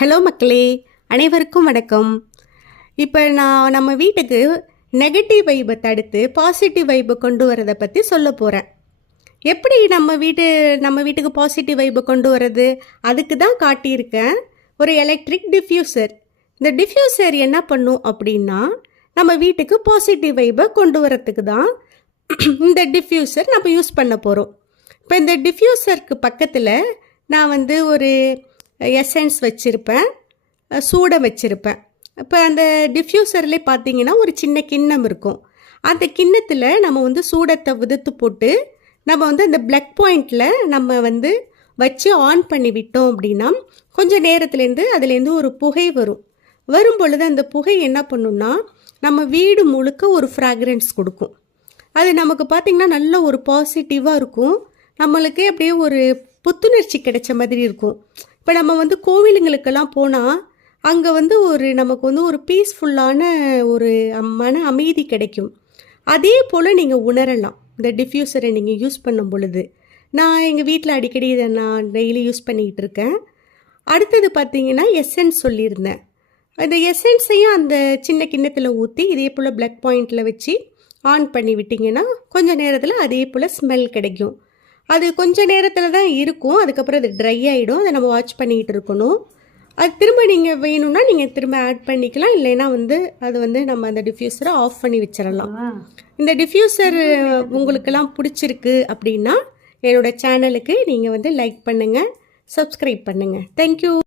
Hello மக்களே, அனைவருக்கும் வணக்கம். இப்போ நான் நம்ம வீட்டுக்கு நெகட்டிவ் வைப்பை தடுத்து பாசிட்டிவ் வைப்பை கொண்டு வரதை பற்றி சொல்ல போகிறேன். எப்படி நம்ம வீட்டுக்கு பாசிட்டிவ் வைப்பை கொண்டு வர்றது, அதுக்கு தான் காட்டியிருக்கேன் ஒரு எலக்ட்ரிக் டிஃப்யூசர். இந்த டிஃப்யூசர் என்ன பண்ணும் அப்படின்னா, நம்ம வீட்டுக்கு பாசிட்டிவ் வைப்பை கொண்டு வரத்துக்கு தான் இந்த டிஃப்யூசர் நம்ம யூஸ் பண்ண போகிறோம். இப்போ இந்த டிஃப்யூசருக்கு பக்கத்தில் நான் ஒரு எசன்ஸ் வச்சுருப்பேன், சூடம் வச்சுருப்பேன். இப்போ அந்த டிஃப்யூசர்லேயே பார்த்தீங்கன்னா ஒரு சின்ன கிண்ணம் இருக்கும். அந்த கிண்ணத்தில் நம்ம சூடத்தை உதுத்து போட்டு நம்ம அந்த பிளக் பாயிண்டில் நம்ம வச்சு ஆன் பண்ணி விட்டோம் அப்படின்னா கொஞ்சம் நேரத்துலேருந்து அதுலேருந்து ஒரு புகை வரும் பொழுது அந்த புகை என்ன பண்ணுன்னா நம்ம வீடு முழுக்க ஒரு ஃப்ராக்ரன்ஸ் கொடுக்கும். அது நமக்கு பார்த்திங்கன்னா நல்ல ஒரு பாசிட்டிவாக இருக்கும். நம்மளுக்கு அப்படியே ஒரு புத்துணர்ச்சி கிடைச்ச மாதிரி இருக்கும். இப்போ நம்ம கோவிலுங்களுக்கெல்லாம் போனால் அங்கே நமக்கு ஒரு பீஸ்ஃபுல்லான ஒரு மன அமைதி கிடைக்கும். அதே போல் நீங்கள் உணரலாம் இந்த டிஃப்யூசரை நீங்கள் யூஸ் பண்ணும் பொழுது. நான் எங்கள் வீட்டில் அடிக்கடி இதை நான் டெய்லி யூஸ் பண்ணிக்கிட்டு இருக்கேன். அடுத்தது பார்த்திங்கன்னா எசன்ஸ் சொல்லியிருந்தேன். அந்த எசன்ஸையும் அந்த சின்ன கிண்ணத்தில் ஊற்றி இதே போல் பிளக் பாயிண்டில் வச்சு ஆன் பண்ணி விட்டிங்கன்னா கொஞ்சம் நேரத்தில் அதே போல் ஸ்மெல் கிடைக்கும். அது கொஞ்சம் நேரத்தில் தான் இருக்கும், அதுக்கப்புறம் அது ட்ரை ஆகிடும். அதை நம்ம வாட்ச் பண்ணிக்கிட்டு இருக்கணும். அது திரும்ப நீங்கள் வேணும்னா நீங்கள் திரும்ப ஆட் பண்ணிக்கலாம், இல்லைன்னா அது நம்ம அந்த டிஃப்யூசரை ஆஃப் பண்ணி வச்சிடலாம். இந்த டிஃப்யூசர் உங்களுக்கெல்லாம் பிடிச்சிருக்கு அப்படின்னா என்னோடய சேனலுக்கு நீங்கள் லைக் பண்ணுங்கள், சப்ஸ்கிரைப் பண்ணுங்கள். தேங்க்யூ.